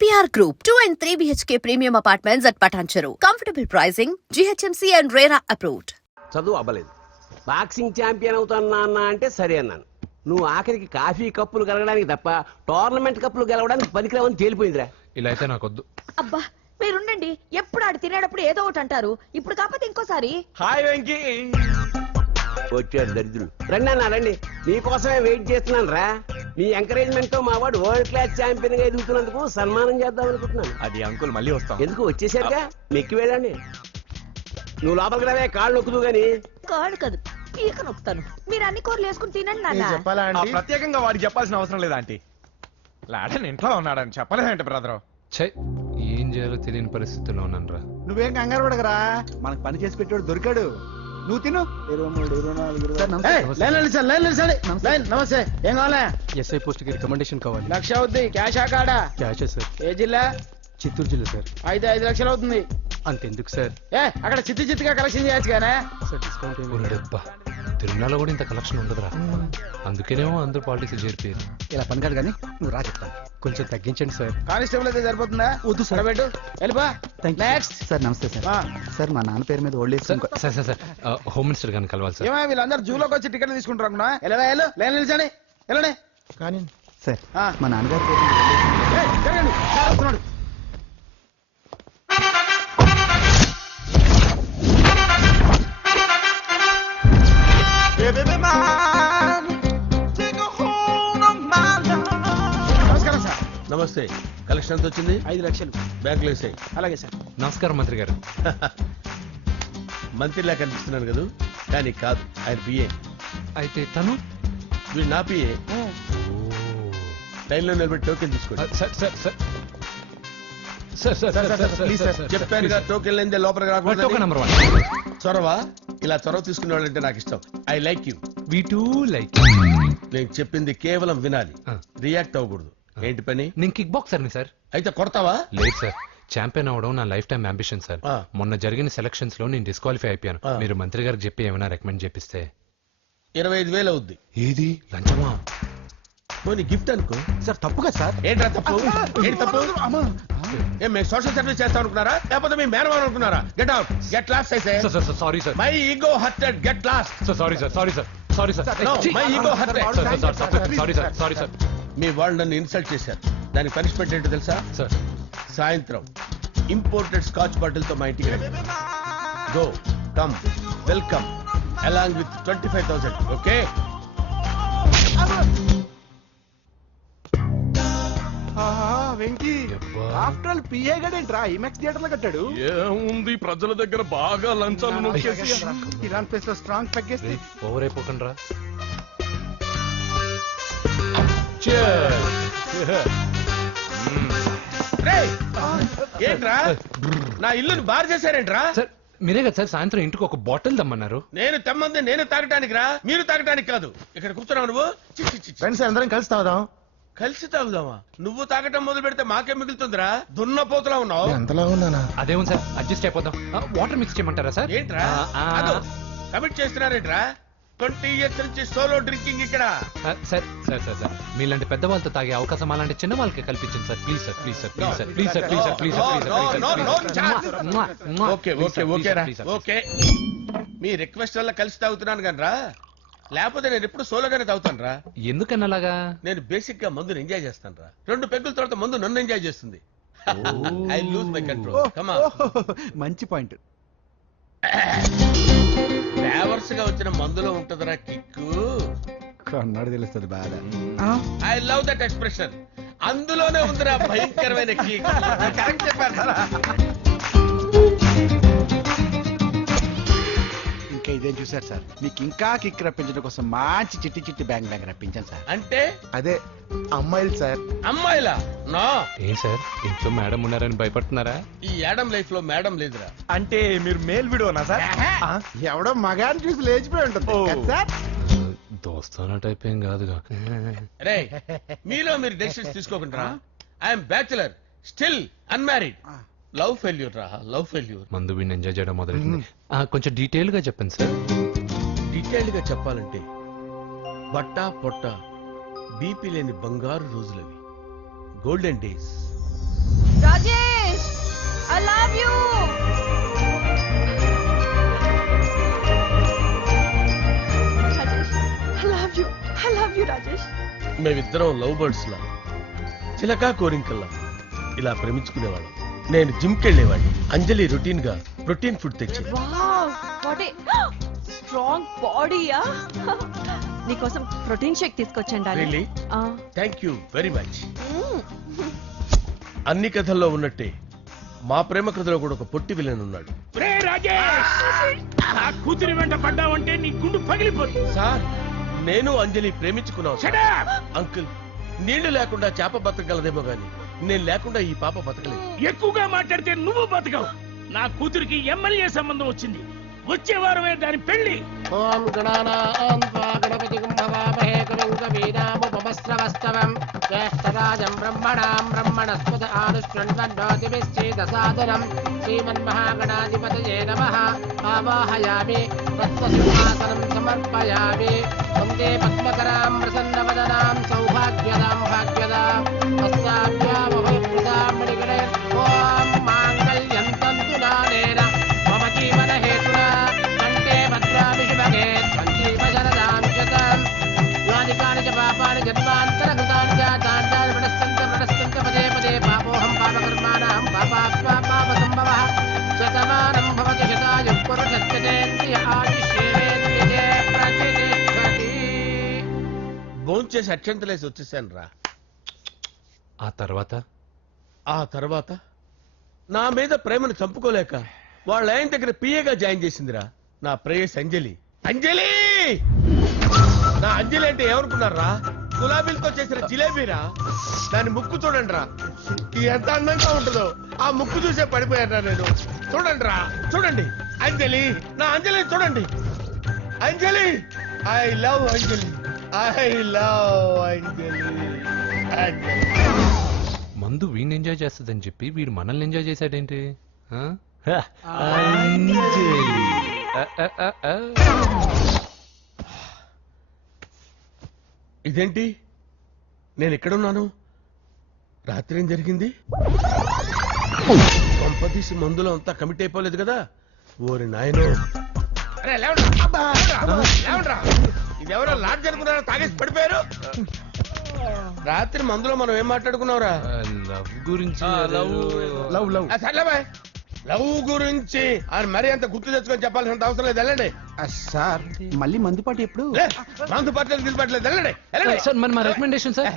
EPR Group, 2 and 3 BHK premium apartments at Patancheru. Comfortable pricing, GHMC and RERA approved. చదువు అవ్వలేదు, boxing champion అవుతాను అన్న అంటే సరే అన్నాను. నువ్వు ఆఖరికి కాఫీ కప్పులు గెలవడానికి తప్ప టోర్నమెంట్ కప్పులు గెలవడానికి పనికిరావని తేలిపోయిందిరా. ఇలా అయితే నాకొద్దు. అబ్బా మీరుండండి, ఎప్పుడు ఆడు తినేటప్పుడు ఏదో ఒకటి అంటారు. ఇప్పుడు కాకపోతే ఇంకోసారి. హాయ్ వెంకీ. వచ్చారు దరిద్రులు. రండి అన్న రండి, మీకోసమే వెయిట్ చేస్తున్నాను రా. మీ ఎంకరేజ్మెంట్ తో మా వాడు వరల్డ్ క్లాస్ ఛాంపియన్ గా ఎదుగుతున్నందుకు సన్మానం చేద్దాం అనుకుంటున్నాను. అది అంకుల్ మళ్ళీ వస్తాం. ఎందుకు వచ్చేసరిగా మెక్కి వెళ్ళండి. నువ్వు లోపలికి రావే, కాళ్ళు నొక్కుదు గాని. కాడు కాదు, పీక నొక్కుతాను. మీరు అన్ని కూరలు వేసుకుని తినండి నాన్న. ప్రత్యేకంగా వాడికి చెప్పాల్సిన అవసరం లేదా ఆంటీ? లాడన్ ఇంట్లో ఉన్నాడని చెప్పలేదంటే బ్రదర్. ఏం చేయాలో తెలియని పరిస్థితుల్లో ఉన్నాను. నువ్వేం కంగారు పడగరా, మనకు పని చేసి పెట్టాడు దొరికాడు. నువ్వు తిను. 23, 24, నమస్తే. ఏం కావాలా? ఎస్ఐ పోస్ట్ కి రికమెండేషన్ కావాలి. 1,00,000 అవుద్ది. క్యాష్ కాడా? Cash sir. ఏ జిల్లా? చిత్తూరు జిల్లా సార్. అయితే 5 లక్షలు అవుతుంది. అంతెందుకు సార్? అక్కడ చిత్తుగా కలెక్షన్ చేయొచ్చు కానీ సార్ డిస్కౌంట్ ఏమి? డబ్బా తిరుమలలో కూడా ఇంత కలెక్షన్ ఉండదురా. అందుకేనేమో అందరూ పాలిటిక్స్ చేరిపోయారు. ఇలా పని కాదు కానీ నువ్వు రా చెప్తాను. కొంచెం తగ్గించండి సార్. కానిస్టేబుల్ అయితే సరిపోతుందా? వద్దు సార్. పెట్టు వెళ్ళిపా. Next sir. నమస్తే సార్. సార్ మా నాన్న పేరు మీద old age sir sir sir sir home minister గారిని కలవాలి సార్. ఏమో వీళ్ళందరూ జూలోకి వచ్చి టికెట్ తీసుకుంటారు అనుకున్నా. లైన్ నిలిచండి, వెళ్ళండి. కానీ సార్ మా నాన్నగారి పేరు మీద జరగండి, సార్ వస్తున్నాడు. నమస్కారం సార్. నమస్తే. కలెక్షన్ ఎంత వచ్చింది? 5 లక్షలు. బ్యాంకులో వేసాయి. అలాగే సార్. నమస్కారం మంత్రి గారు. మంత్రిలా కనిపిస్తున్నాను కదా, కానీ కాదు, ఆయన పిఏ. అయితే తను వీడు నా పిఏ. లైన్లో నిలబెట్టి టోకెన్ తీసుకోండి. సార్ సార్ సార్ చెప్పానుగా, టోకెన్ లేదే లోపలికి రాకూడదు. Token number 1. చొరవ. ఇలా చొరవ తీసుకునే వాళ్ళంటే నాకు ఇష్టం. I like you. We two like. నేను చెప్పింది కేవలం వినాలి, రియాక్ట్ అవ్వకూడదు. ఏంటి పని? నేను కిక్ బాక్సర్ని సార్. అయితే కొడతావా? లేదు సార్, ఛాంపియన్ అవడం నా లైఫ్ టైం అంబిషన్ సార్. ఆ. మొన్న జరిగిన సెలక్షన్స్ లో నేను డిస్క్వాలిఫై అయిపోయాను. ఆ. మీరు మంత్రి గారికి చెప్పి ఏమైనా రికమెండ్ చేపిస్తే. 25,000 అవుద్ది. ఏది లంచమా? పోనీ గిఫ్ట్ అనుకో. సార్ తప్పుగా సార్. ఏంట్రా తప్పు? ఏంటి తప్పు? ఏం మేము సోషల్ సర్వీస్ చేస్తాం అనుకున్నారా, లేకపోతే మీ మేనమాన్ అనుకున్నారా? Get out, get lost. అయితే sorry sir. My ego hurted, get lost. Sorry sir. Sorry sir. Sorry sir. No, my ego hurt. Sorry sir. Sorry sir. మీ వాళ్ళు నన్ను ఇన్సల్ట్ చేశారు. దానికి పనిష్మెంట్ ఏంటో తెలుసా? సార్ సాయంత్రం ఇంపోర్టెడ్ స్కాచ్ బాటిల్ తో మా ఇంటికి రండి. Go, come, welcome along with 25,000. Okay? Venky, after all PA గడేంట్రా ఇమెక్స్ థియేటర్ లో కట్టాడు. ఏముంది, ప్రజల దగ్గర బాగా లంచాలు నొక్కేసి ఇరాన్ ప్లేస్ లో స్ట్రాంగ్ తగ్గేస్తే ఓవర్ అయిపోకండి రా. రేయ్, ఏంట్రా నా ఇల్లుని బార్ చేశారేంట్రా? సార్ మీరే కదా సార్ సాయంత్రం ఇంటికి ఒక బాటిల్ దమ్మన్నారు. నేను తెమ్మంది నేను తాగటానికి రా, మీరు తాగటానికి కాదు. ఇక్కడ కూర్చున్నావు నువ్వు. చి, చి, చి, చి. ఫ్రెండ్స్ అందరం కలిసి తాగుదాం. కలిసి తాగుదామా? నువ్వు తాగటం మొదలు పెడితే మాకే మిగులుతుందిరా. దున్నపోతులా ఉన్నావు. ఎంతలా ఉన్నానా? అదేమో సార్, అడ్జస్ట్ అయిపోదాం. వాటర్ మిక్స్ చేయమంటారా సార్? ఏంట్రా కమిట్ చేస్తున్నారేంట్రా? 20 years నుంచి సోలో డ్రింకింగ్ ఇక్కడ. సార్ సార్ సార్ సార్ మీలాంటి పెద్ద వాళ్ళతో తాగే అవకాశం అలాంటి చిన్న వాళ్ళకి కల్పించండి sir. Please sir, please sir, please sir, please sir, please sir, please sir. Okay okay okay రా, ఓకే. మీ రిక్వెస్ట్ వల్ల కలిసి తాగుతున్నాను కానీ రా, లేకపోతే నేను ఎప్పుడు సోలోగానే తాగుతాను రా. ఎందుకన్నా అలాగా? నేను బేసిక్ గా మందుని ఎంజాయ్ చేస్తాను రా. 2 పెగ్గుల తర్వాత మందు నన్ను ఎంజాయ్ చేస్తుంది. I lose my control. Come on. మంచి పాయింట్. ఫ్లేవర్స్ గా వచ్చిన మందులో ఉంటదిరా కిక్కు. కన్నాడు తెలుస్తుంది బాగా. I love that expression. అందులోనే ఉందిరా భయంకరమైన కిక్. కరెక్ట్ చెప్పారా? ఇంకా ఇదేం చూసారు సార్, మీకు ఇంకా కిక్ రప్పించడం కోసం మంచి చిట్టి చిట్టి బ్యాంగ్ రప్పించాను సార్. అంటే అదే అమ్మాయిలు సార్. అమ్మాయిలా? నా ఏం సార్ ఇంట్లో మేడం ఉన్నారని భయపడుతున్నారా? ఈ యాడమ్ లైఫ్ లో మేడం లేదురా. అంటే మీరు మేల్ విడోనా సార్? ఎవడో మగాన్ని చూసి లేచిపోయి ఉంటుంది కదా సార్. దోస్తానా టైప్ ఏం కాదుగా. రే, మీలో మీరు డెసిషన్స్ తీసుకోకుండా. I'm bachelor, still unmarried. Love failure రా, లవ్ ఫెయిల్యూర్. మందు వీడిని ఎంజాయ్ చేయడం మొదలైంది. కొంచెం డీటెయిల్ గా చెప్పండి సార్. డీటెయిల్డ్ గా చెప్పాలంటే బట్టా పొట్ట బీపీ లేని బంగారు రోజులవి, golden days. Rajesh I love you. I love you Rajesh. మేమిద్దరం లవ్ బర్డ్స్ లా చిలకా కోరింకల్లా ఇలా ప్రేమించుకునేవాళ్ళం. నేను జిమ్ కెళ్ళేవాడిని, అంజలి రొటీన్ గా ప్రోటీన్ ఫుడ్ తెచ్చి. వావ్ వాట్ ఏ స్ట్రాంగ్ బాడీయా. నీకోసం ప్రోటీన్ షేక్ తీసుకొచ్చండి. Really? Thank you very much. అన్ని కథల్లో ఉన్నట్టే మా ప్రేమ కథలో కూడా ఒక పొట్టి విలన్ ఉన్నాడు. కూతురి వెంట పడ్డావంటే నీ గుండు పగిలిపోతుంది. సార్ నేను అంజలి ప్రేమించుకున్నాను. అంకుల్ నీళ్లు లేకుండా చేప బతకగలదేమో గాని నేను లేకుండా ఈ పాప బతకలేదు. ఎక్కువగా మాట్లాడితే నువ్వు బతకవు. నా కూతురికి ఎమ్మెల్యే సంబంధం వచ్చింది. వచ్చే వారమే దాని పెళ్లి. ఓం గణానాం త్వా గణపతిం భవామహే కవిం కవీనాముపమస్రవస్తవం జ్యేష్ఠరాజం బ్రహ్మణాం బ్రహ్మణస్పద ఆనుష్ణ్వన్నోతిభిశ్చేదసాదనం శ్రీమన్మహాగణాధిపతయే నమః. ఆవాహయామి తత్వసింహాసనం సమర్పయామి. వందే పద్మకరాం ప్రసన్నవదనాం సౌభాగ్యదాం భాగ్యదాం తస్యాభ్యామభయప్రదాం మణిగణే. ఓం మాంగళ్యం తంతునానేన మమ జీవన హేతునా కంటే భద్రామి శుభగే సంజీవ శరదాం శతం. యాని కాని చ పాపాని జన్మాంతరకృతాని చ తాని ప్రణశ్యంత పదే పదే పాపోహం పాపకర్మాణం పాపాత్మా పాపసంభవః. శతమానం భవతి శతాయుః పురుషస్యేంద్రియ ఆయుష్యేంద్రియే ప్రతిష్టతి. భోంచేసి అక్షంతలేసి వచ్చేసాను రా. ఆ తర్వాత నా మీద ప్రేమను చంపుకోలేక వాళ్ళ ఆయన దగ్గర పిఏగా జాయిన్ చేసిందిరా నా ప్రేయస్ అంజలి. అంజలి నా అంజలి అంటే ఏమనుకున్నారా? గులాబీలతో చేసిన జిలేబీరా. దాని ముక్కు చూడండి రా, ఎంత అందంగా ఉంటుందో. ఆ ముక్కు చూసే పడిపోయారా నేను. చూడండి రా, చూడండి అంజలి, నా అంజలి చూడండి. Anjali I love Anjali, I love Anjali. మందు వీడిని ఎంజాయ్ చేస్తుందని చెప్పి వీడు మనల్ని ఎంజాయ్ చేశాడేంటి? ఆ? ఇదేంటి నేను ఎక్కడున్నాను? రాత్రి ఏం జరిగింది? కొంపదీసి మందులో అంతా కమిట్ అయిపోలేదు కదా? ఓరి నాయనో, ఇదెవరో లాడ్జ్ అనుకున్నారా? తాగేసి పడిపోయారు. రాత్రి మందులో మనం ఏం మాట్లాడుకున్నావురా? లవ్ గురించి. సర్లేబాయ్, లవ్ గురించి అని మరీ అంత గుర్తు తెచ్చుకొని చెప్పాల్సినంత అవసరం లేదు. వెళ్ళండి సార్ మళ్ళీ మందుపాటి ఎప్పుడు? మందు పట్టలేదు గిల్పట్లేదు. వెళ్ళండి వెళ్ళండి. సార్ మరి మా రికమెండేషన్ సార్.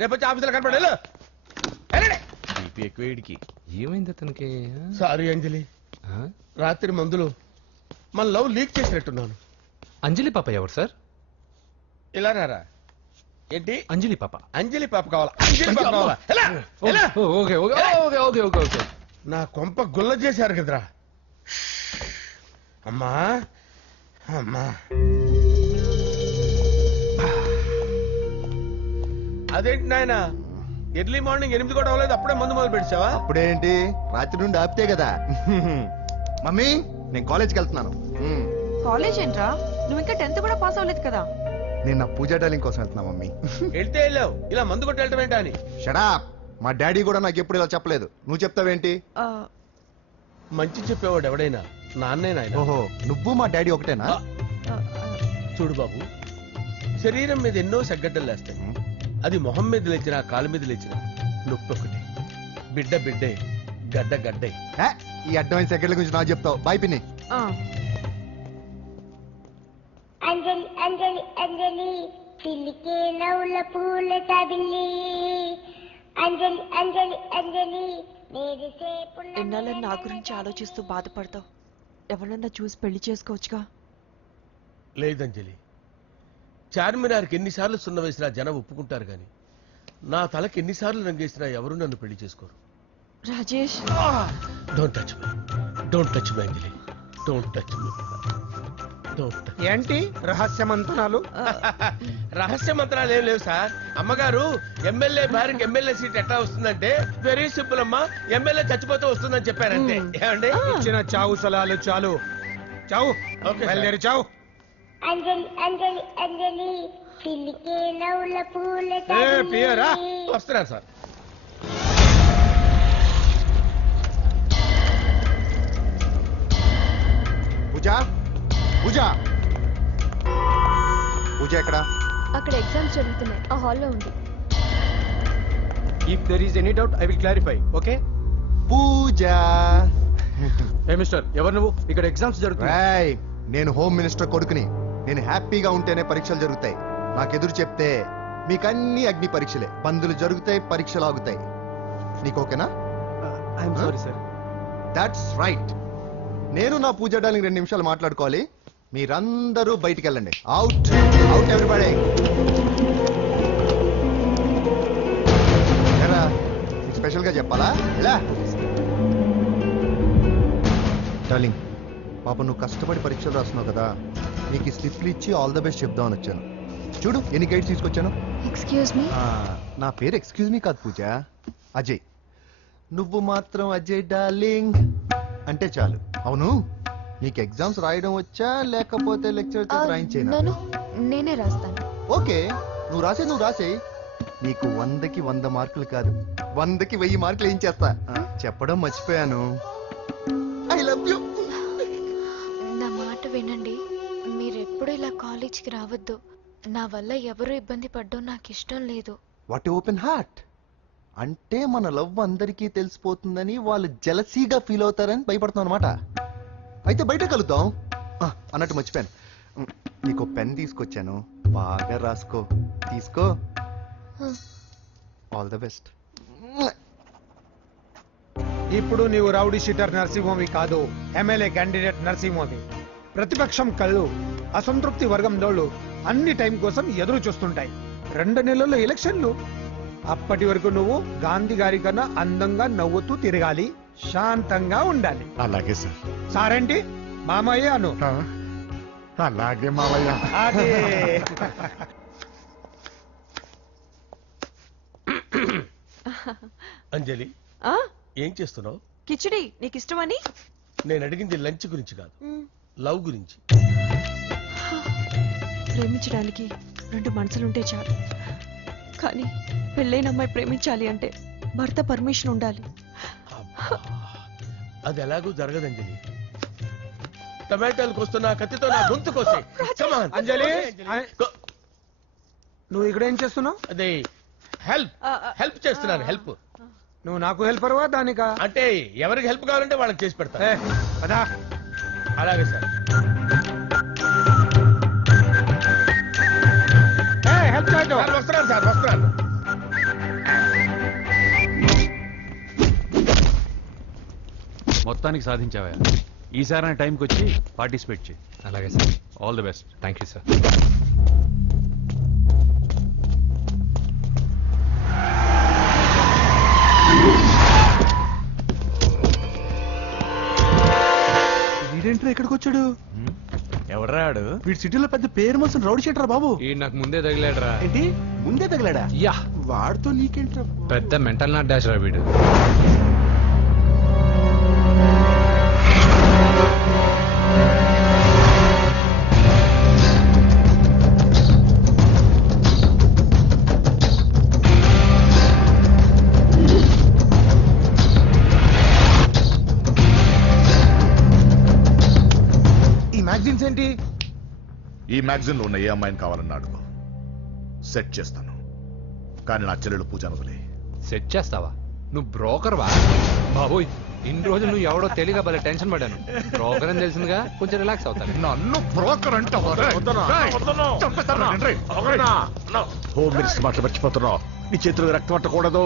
రేపు వచ్చి ఆఫీసులో కనపడి వెళ్ళండి. ఎక్కువేడికి ఏమైంది అతనికి? సారీ అంజలి, రాత్రి మందులో మన లవ్ లీక్ చేసినట్టున్నాను. అంజలి పాప ఎవరు సార్? ఇలా రారా. ఏంటి అంజలి పాప? అంజలి పాప కావాలా? అంజలి పాప కావాలా? ఎలా? ఎలా? Okay okay okay okay okay okay. నా కొంప గుల్ల చేశారు కదరా. అమ్మా అమ్మా, అదేంటి నాయన ఎర్లీ మార్నింగ్ 8 కూడా అవ్వలేదు, అప్పుడే మందు మొదలు పెడిచావా? అప్పుడేంటి, రాత్రి నుండి ఆపితే కదా. మమ్మీ నేను కాలేజ్కి వెళ్తున్నాను. కాలేజ్ ఏంట్రా? నువ్వు ఇంకా 10th కూడా పాస్ అవ్వలేదు కదా. నేను నా పూజా డాలింగ్ కోసం వెళ్తున్నా మమ్మీ. వెళ్తే వెళ్ళావు, ఇలా మందు కొట్టి వెళ్ళటం ఏంటా అని. షడా, మా డాడీ కూడా నాకు ఎప్పుడు ఇలా చెప్పలేదు. నువ్వు చెప్తావేంటి? మంచి చెప్పేవాడు ఎవడైనా నాన్నే నాయన. ఓహో, నువ్వు మా డాడీ ఒకటేనా? చూడు బాబు, శరీరం మీద ఎన్నో సగ్గడ్డలు లేస్తాయి. అది మొహం మీద లేచినా కాలు మీద లేచినా నొప్పి ఒకటి. బిడ్డ బిడ్డే, గడ్డ గడ్డే. ఈ అడ్వాన్స్ సెకండ్ల గురించి నాకు చెప్తావు. బాయ్ పిన్ని. అంజలి అంజలి అంజలి పిల్లికే నవ్వుల పూల తబిల్లి. అంజలి అంజలి అంజలి ఎన్నాళ్ళ నా గురించి ఆలోచిస్తూ బాధపడతావు. ఎవరన్నా చూసి పెళ్లి చేసుకోవచ్చుగా. లేదంజలి, చార్మినార్కి ఎన్నిసార్లు సున్న వేసినా జనం ఒప్పుకుంటారు గాని నా తలకి ఎన్నిసార్లు రంగేసినా ఎవరు నన్ను పెళ్లి చేసుకోరు. Rajesh, don't touch me, don't touch me Anjali, don't touch me. ఏంటి రహస్య మంత్రాలు? రహస్య మంత్రాలు ఏం లేవు సార్. అమ్మగారు ఎమ్మెల్యే భార్యకి ఎమ్మెల్యే సీట్ ఎట్లా వస్తుందంటే వెరీ సింపుల్ అమ్మా, ఎమ్మెల్యే చచ్చిపోతే వస్తుందని చెప్పారంటే. ఏమండి, ఇచ్చిన చావు సలాలు చాలు. చావు, బయలుదేరి చావు. అంజలి అంజలి అంజలి పిల్లికే నవ్వుల పూల వస్తున్నాను సార్. పూజ ఎక్కడా? అక్కడ ఎగ్జామ్స్ జరుగుతున్నాయి, ఆ హాల్లో ఉంది. If there is any doubt I will clarify. Okay Pooja. ఏ మిస్టర్, ఎవరు నువ్వు? ఇక్కడ ఎగ్జామ్స్ జరుగుతున్నాయి. రాయ్, నేను హోమ్ మినిస్టర్ కొడుకుని. నేను హ్యాపీగా ఉంటేనే పరీక్షలు జరుగుతాయి. నాకెదురు చెప్తే మీకన్నీ అగ్ని పరీక్షలే. బందులు జరుగుతాయి, పరీక్షలు ఆగుతాయి. నీకు ఓకేనా? I'm sorry sir. That's right. నేను నా పూజ డార్లింగ్ 2 నిమిషాలు మాట్లాడుకోవాలి. మీరందరూ బయటికి వెళ్ళండి. Out out everybody. స్పెషల్ గా చెప్పాలా? ఎలా డార్లింగ్, పాప నువ్వు కష్టపడి పరీక్షలు రాస్తున్నావు కదా, నీకు ఈ స్లిప్లు ఇచ్చి ఆల్ ద బెస్ట్ చెప్దామని వచ్చాను. చూడు ఎన్ని గైడ్స్ తీసుకొచ్చాను. Excuse me. నా పేరు ఎక్స్క్యూజ్ మీ కాదు పూజ, అజయ్. నువ్వు మాత్రం అజయ్ డార్లింగ్ అంటే చాలు. అవును, నీకు ఎగ్జామ్స్ రాయడం వచ్చా లేకపోతే లెక్చర్ రాయించేనా? నేనే రాస్తాను. ఓకే, నువ్వు రాసే. నీకు 100కి 100 మార్కులు కాదు, 100కి 1000 మార్కులు ఏం చేస్తా. చెప్పడం మర్చిపోయాను. I love you. నా మాట వినండి, మీరెప్పుడు ఇలా కాలేజీకి రావద్దు. నా వల్ల ఎవరు ఇబ్బంది పడ్డం నాకు ఇష్టం లేదు. What open heart. అంటే మన లవ్ అందరికీ తెలిసిపోతుందని వాళ్ళు జలసీగా ఫీల్ అవుతారని భయపడుతున్నాం అనమాట. అయితే బయట కలుద్దాం. అన్నట్టు మర్చిపోయాను, నీకు పెన్ తీసుకొచ్చాను, బాగా రాసుకో. తీసుకో. All the best. ఇప్పుడు నీవు రౌడీ షీటర్ నరసింహమి కాదు, ఎమ్మెల్యే క్యాండిడేట్ నరసింహమి. ప్రతిపక్షం కళ్ళు, అసంతృప్తి వర్గంలోళ్ళు అన్ని టైం కోసం ఎదురు చూస్తుంటాయి. 2 నెలల్లో ఎలక్షన్లు. అప్పటి వరకు నువ్వు గాంధీ గారి కన్నా అందంగా నవ్వుతూ తిరగాలి, శాంతంగా ఉండాలి. అలాగే సార్. సారేంటి మామయ్య అను. అలాగే మావయ్య. అదే. అంజలి, ఏం చేస్తున్నావు? కిచిడి నీకు ఇష్టమని. నేను అడిగింది లంచ్ గురించి కాదు, లవ్ గురించి. ప్రేమించడానికి 2 మనసులుంటే చాలు, కానీ పెళ్ళైన అమ్మాయి ప్రేమించాలి అంటే భర్త పర్మిషన్ ఉండాలి. అది ఎలాగూ జరగదు అంజలి. టమాటాలకు వస్తున్న కత్తితో నా గొంతు కోసే. అంజలి, నువ్వు ఇక్కడ ఏం చేస్తున్నావు? అదే హెల్ప్ చేస్తున్నాను. హెల్ప్. నువ్వు నాకు హెల్పర్వా దానికా? అంటే ఎవరికి హెల్ప్ కావాలంటే వాళ్ళకి చేసి పెడతా. పదా. అలాగే సార్. హెల్ప్ చేయడం. వస్తున్నాను సార్, వస్తున్నాను. మొత్తానికి సాధించావా? ఈసారి టైంకి వచ్చి పార్టిసిపేట్ చేయి. అలాగే sir. All the best. Thank you sir. వీడేంట్రా ఎక్కడికి వచ్చాడు? ఎవడ్రాడు? వీడి సిటీలో పెద్ద పేరు మోసిన రౌడీ షీటర్ బాబు. ఈ నాకు ముందే తగిలాడరా. ఏంటి ముందే తగిలాడా? యా, వాడితో నీకేంట్రా? పెద్ద మెంటల్ నాట్ డాష్ రా వీడు. ఏంటి? ఈ మ్యాగజైన్ లో ఉన్న ఏ అమ్మాయిని కావాలన్నా అడుగు, సెట్ చేస్తాను. కానీ నా చెల్లెలు పూజను వదిలే. సెట్ చేస్తావా? నువ్వు బ్రోకర్ వా? బాబోయ్, ఇన్ని రోజులు నువ్వు ఎవడో తెలియక భలే టెన్షన్ పడ్డాను. బ్రోకర్ అని తెలిసిందిగా కొంచెం రిలాక్స్ అవుతాను. నన్ను బ్రోకర్ అంటావా? హోమ్ మినిస్టర్ మాటలు మర్చిపోతున్నావు. నీ చేతులకు రక్తం పట్టకూడదు.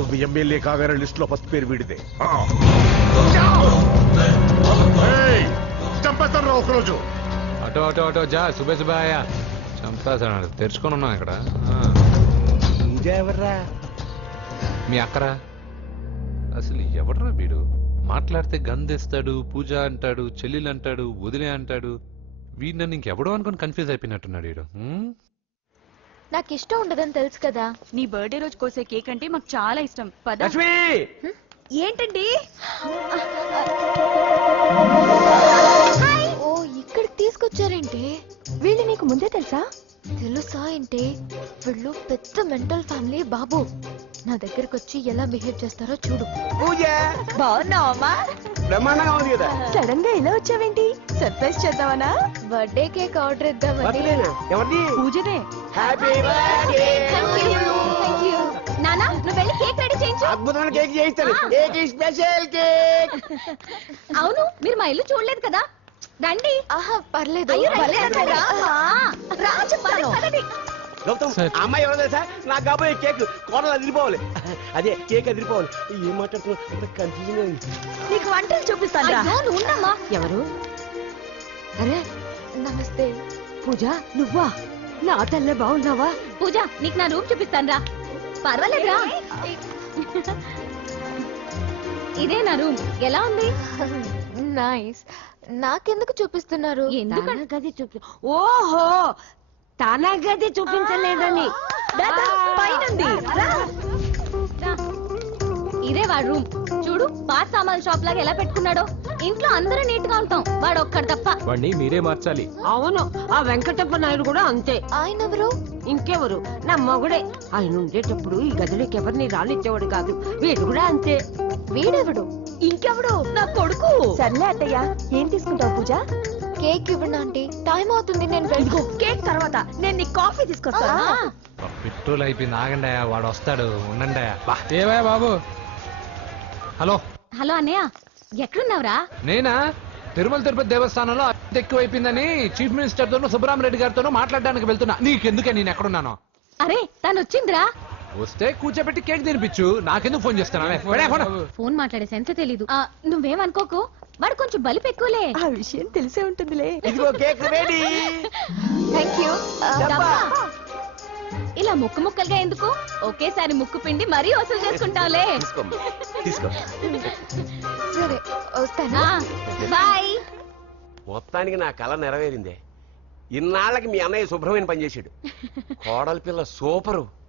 నువ్వు ఎమ్మెల్యే కాగానే లిస్ట్ లో ఫస్ట్ పేరు వీడిదే. చంపేస్తాను ఒకరోజు. అటో అటో అటో జా, సుబే సుబే ఆయా. చంపేస్తాడు. తెరుచుకొని ఉన్నాం ఇక్కడ. మీ అక్కరా? అసలు ఎవడరా వీడు? మాట్లాడితే గంధేస్తాడు, పూజ అంటాడు, చెల్లెలు అంటాడు, వదిలే అంటాడు. వీడు నన్ను ఇంకెవడో అనుకుని కన్ఫ్యూజ్ అయిపోయినట్టున్నాడు వీడు. నాకు ఇష్టం ఉండదని తెలుసు కదా. నీ బర్త్డే రోజు కోసే కేక్ అంటే మాకు చాలా ఇష్టం. పద. ఏంటండి? ఓ, ఇక్కడికి తీసుకొచ్చారేంటి? వీళ్ళు నీకు ముందే తెలుసా? తెలుసా ఏంటి, వీళ్ళు పెద్ద మెంటల్ ఫ్యామిలీ బాబు. నా దగ్గరకు వచ్చి ఎలా బిహేవ్ చేస్తారో చూడు. పూజ బాగున్నావమ్మా? బ్రహ్మాండంగా ఉంది కదా. సడన్ గా ఇలా వచ్చావేంటి? సర్ప్రైజ్ చేద్దామనా? బర్త్డే కేక్ ఆర్డర్ ఇద్దామని. బర్త్డేనా? ఎవరిది? పూజదే. Happy birthday. Thank you. నానా, నువ్వు వెళ్ళి కేక్ రెడీ చేయించు. అద్భుతమైన కేక్ చేయిస్తాను. Cake special cake. అవును, మీరు మా ఇల్లు చూడలేదు కదా, రండి. ఆహా, పర్లేదు. గౌతమ్, ఆ అమ్మాయి ఎవరో తెలుసా? నాకు కాబోయే కేక్ కోడలు అదిరిపోవాలి. అదే కేక్ అదిరిపోవాలి. ఏం మాట్లాడుతున్నా కన్ఫ్యూజన్ అయింది. నీకు వంటలు చూపిస్తాను. ఉన్నమ్మా. ఎవరు? అరే నమస్తే. పూజ, నువ్వా? నా తల్లే బాగున్నావా? పూజ, నీకు నా రూమ్ చూపిస్తాను రా. పర్వాలేదురా. ఇదే నా రూమ్. ఎలా ఉంది? నైస్. నాకెందుకు చూపిస్తున్నారు? గది చూపి. ఓహో, తన గది చూపించలేదని. పైనుంది. ఇదే వాడు రూమ్. చూడు, పాత సామాన్ షాప్ లాగా ఎలా పెట్టుకున్నాడో. ఇంట్లో అందరూ నీట్ గా ఉంటాం, వాడు ఒక్కడు తప్ప. వాడిని మీరే మార్చాలి. అవును, ఆ వెంకటప్ప నాయుడు కూడా అంతే. ఆయన ఎవరు? ఇంకెవరు, నా మగుడే. ఆయన ఉండేటప్పుడు ఈ గదిలోకి ఎవరిని రానిచ్చేవాడు కాదు. వీడు కూడా అంతే. వీడెవడు? ఇంకెవడు? నా కొడుకు. సర్లే అత్తయ్య, ఏం తీసుకుంటావు పూజ? కేక్ ఇవ్వండి ఆంటీ, టైం అవుతుంది. నేను వెళ్ళి కేక్ తర్వాత నేను నీ కాఫీ తీసుకొస్తా. పెట్రోల్ అయిపోయింది, ఆగండి, వాడు వస్తాడు, ఉండండి. ఏవా బాబు? హలో హలో అన్నయ్య, ఎక్కడున్నావురా? నేనా? తిరుమల తిరుపతి దేవస్థానంలో అతి ఎక్కువైపోయిందని చీఫ్ మినిస్టర్ తోనూ సుబ్బరామరెడ్డి గారితోనూ మాట్లాడడానికి వెళ్తున్నా. నీకెందుకే నేను ఎక్కడున్నాను? అరే, తను వచ్చిందిరా. వస్తే కూర్చోబెట్టి కేక్ తినిపించు, నాకెందుకు ఫోన్ చేస్తున్నా? ఫోన్ మాట్లాడే సెన్స్ తెలీదు. నువ్వేమనుకోకు, వాడు కొంచెం బలిపు ఎక్కువలే. ఆ విషయం తెలిసే ఉంటుందిలే. ఇదిగో కేక్ రెడీ. Thank you. ఇలా ముక్కు ముక్కలుగా ఎందుకు? ఒకేసారి ముక్కు పిండి మరీ వసూలు చేసుకుంటావులే. తీసుకో. సరే, వస్తానా? బాయ్. మొత్తానికి నా కళ నెరవేరిందే. ఇన్నాళ్ళకి మీ అన్నయ్య శుభ్రమైన పని చేశాడు. కోడలి పిల్ల సూపరు.